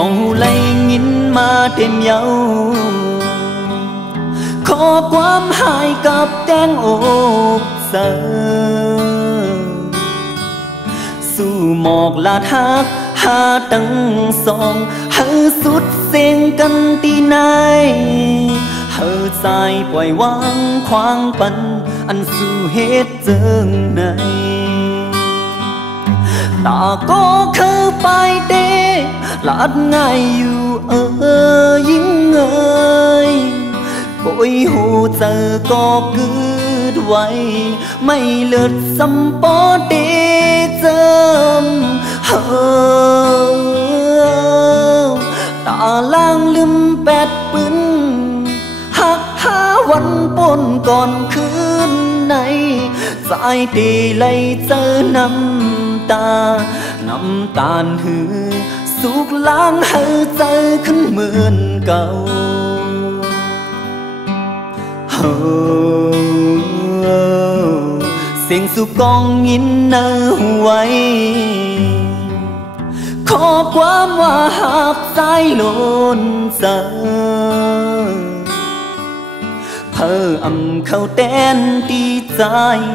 ส่งหูไล่ยินมาเต็มเย้าขอความหายกับแดงอกเสอสู่หมอกลาทักหาตั้งสองเฮาสุดเสียงกันตีไหนเฮาใจปล่อยวางควางปันอันสู่เหตุเจิงในตาก็คือไปเดลาดง่ายอยู่ยิ่งเงยป่วยหูเจอก็กึดไว้ไม่เลิศสัมปอเดเจิมตาล่างลืมแปดปืนหักหาวันปนก่อนคืนในสายตีไหลเจอน้ำตาน้ำตาลหือสุกล้างให้ใจขึ้นเหมือนเก่าเสียงสุกองยินเนื้อไว้ขอความว่าหากใจหล่นเจอเพื่ออำเข้าแตนตีใจ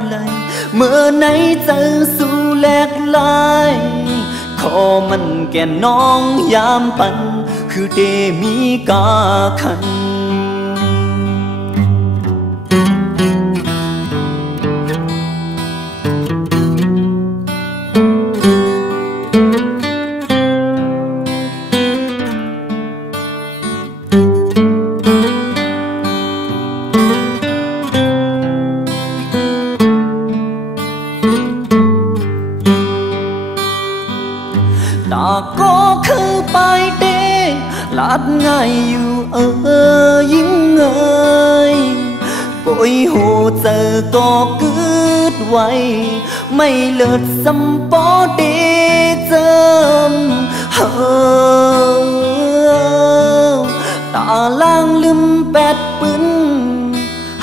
เลยเมื่อไหนเจอสู่แหลกลายขอมันแก่น้องยามปันคือเดมีกาคันตาก็คือไปเดลาดง่ายอยู่ยิ่งเงยป่วยหูเจอก็กึดไว้ไม่เลิศสัมปอเดเจิมตาล่างลืมแปดปืน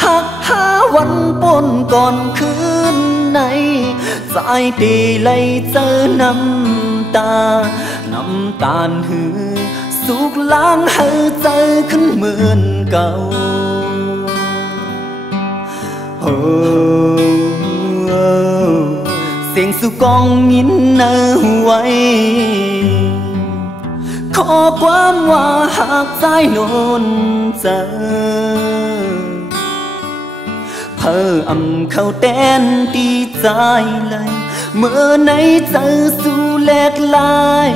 หักหาวันปนก่อนคืนในสายตีไหลเจอน้ำตาน้ำตาลหือสุกล้างให้ใจขึ้นเหมือนเก่าเสียงสุกองยินเนื้อไว้ขอความว่าหากใจหล่นเจอเพื่ออำเข้าแตนตีใจเลยเมื่อไหนเจอสู่แหลกลาย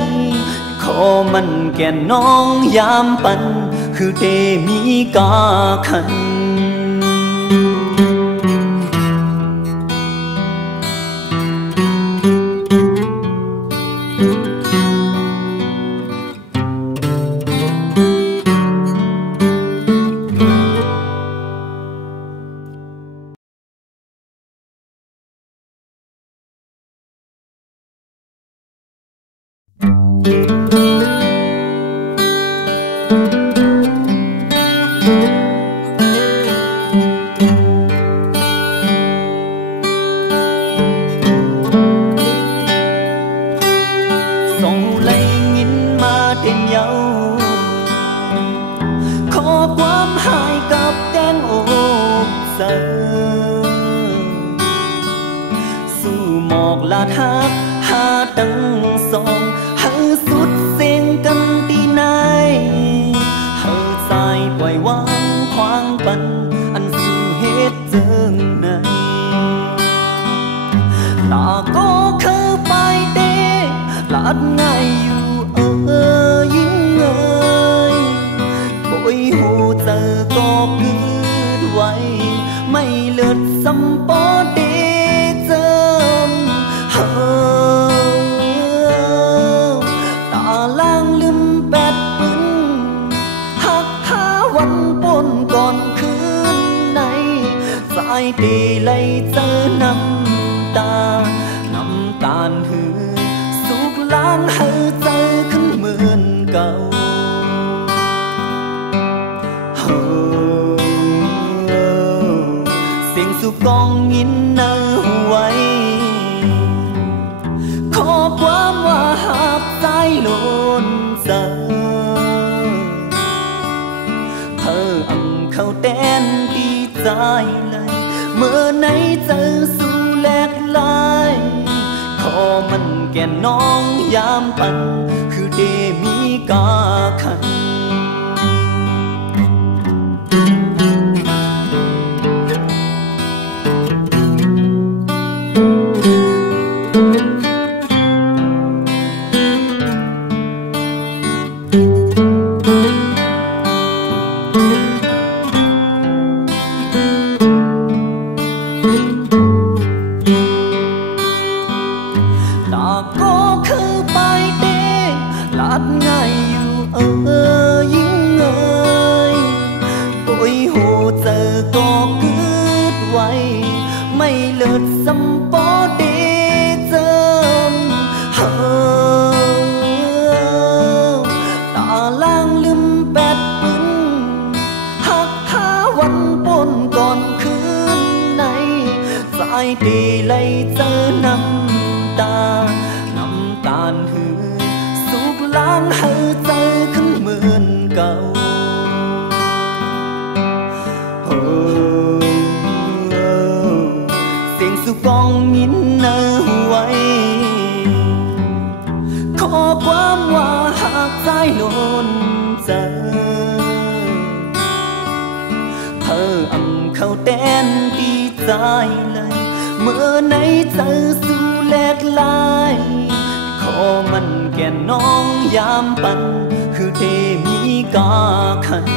ขอมันแก่น้องยามปันคือเดมีกาคันส่งไล่ยินมาเต็มเย้าขอความหายกับแดงอกเสอสู่หมอกลาทักหาตั้งสองเฮาสุดเสียงกันตีไหนเฮาใจปล่อยวางควางปันอันสู่เหตุเจิงในตาก็คือไปเดลาดง่ายอยู่ยิ่งเงยป่วยหูเจอก็กึดไว้ไม่เลิศสัมปอเดเจิมตาล่างลืมแปดปืนหักหาวันปนก่อนคืนในสายตีไหลเจอน้ำตาน้ำตาลหือสุกล้างให้ใจขึ้นเหมือนเก่าเสียงสุกองยินเนื้อไว้ขอความว่าหากใจหล่นเจอ น้องยามปันคือเดมีกาขันก็คือไปเด้ลาดง่ายอยู่ยิ่งเอ่ยโอ้ยโหเจอก็กึดไว้ไม่เลิศสำปอเดเจิมตาล่างลืมแปดปึ้นหักหาวันปนก่อนคืนในสายดีเลยเจอน้ำตาตานหือสุกล้างให้ใจขึ้นเหมือนเก่าเสียงสุกองยินเนอไว้ขอความว่าหากใจโลนเจอเธออำเข้าแดนดีใจเลยเมื่อในเจอสู่แหลกลายขอมันแก่น้องยามปันคือเดมีกาขัน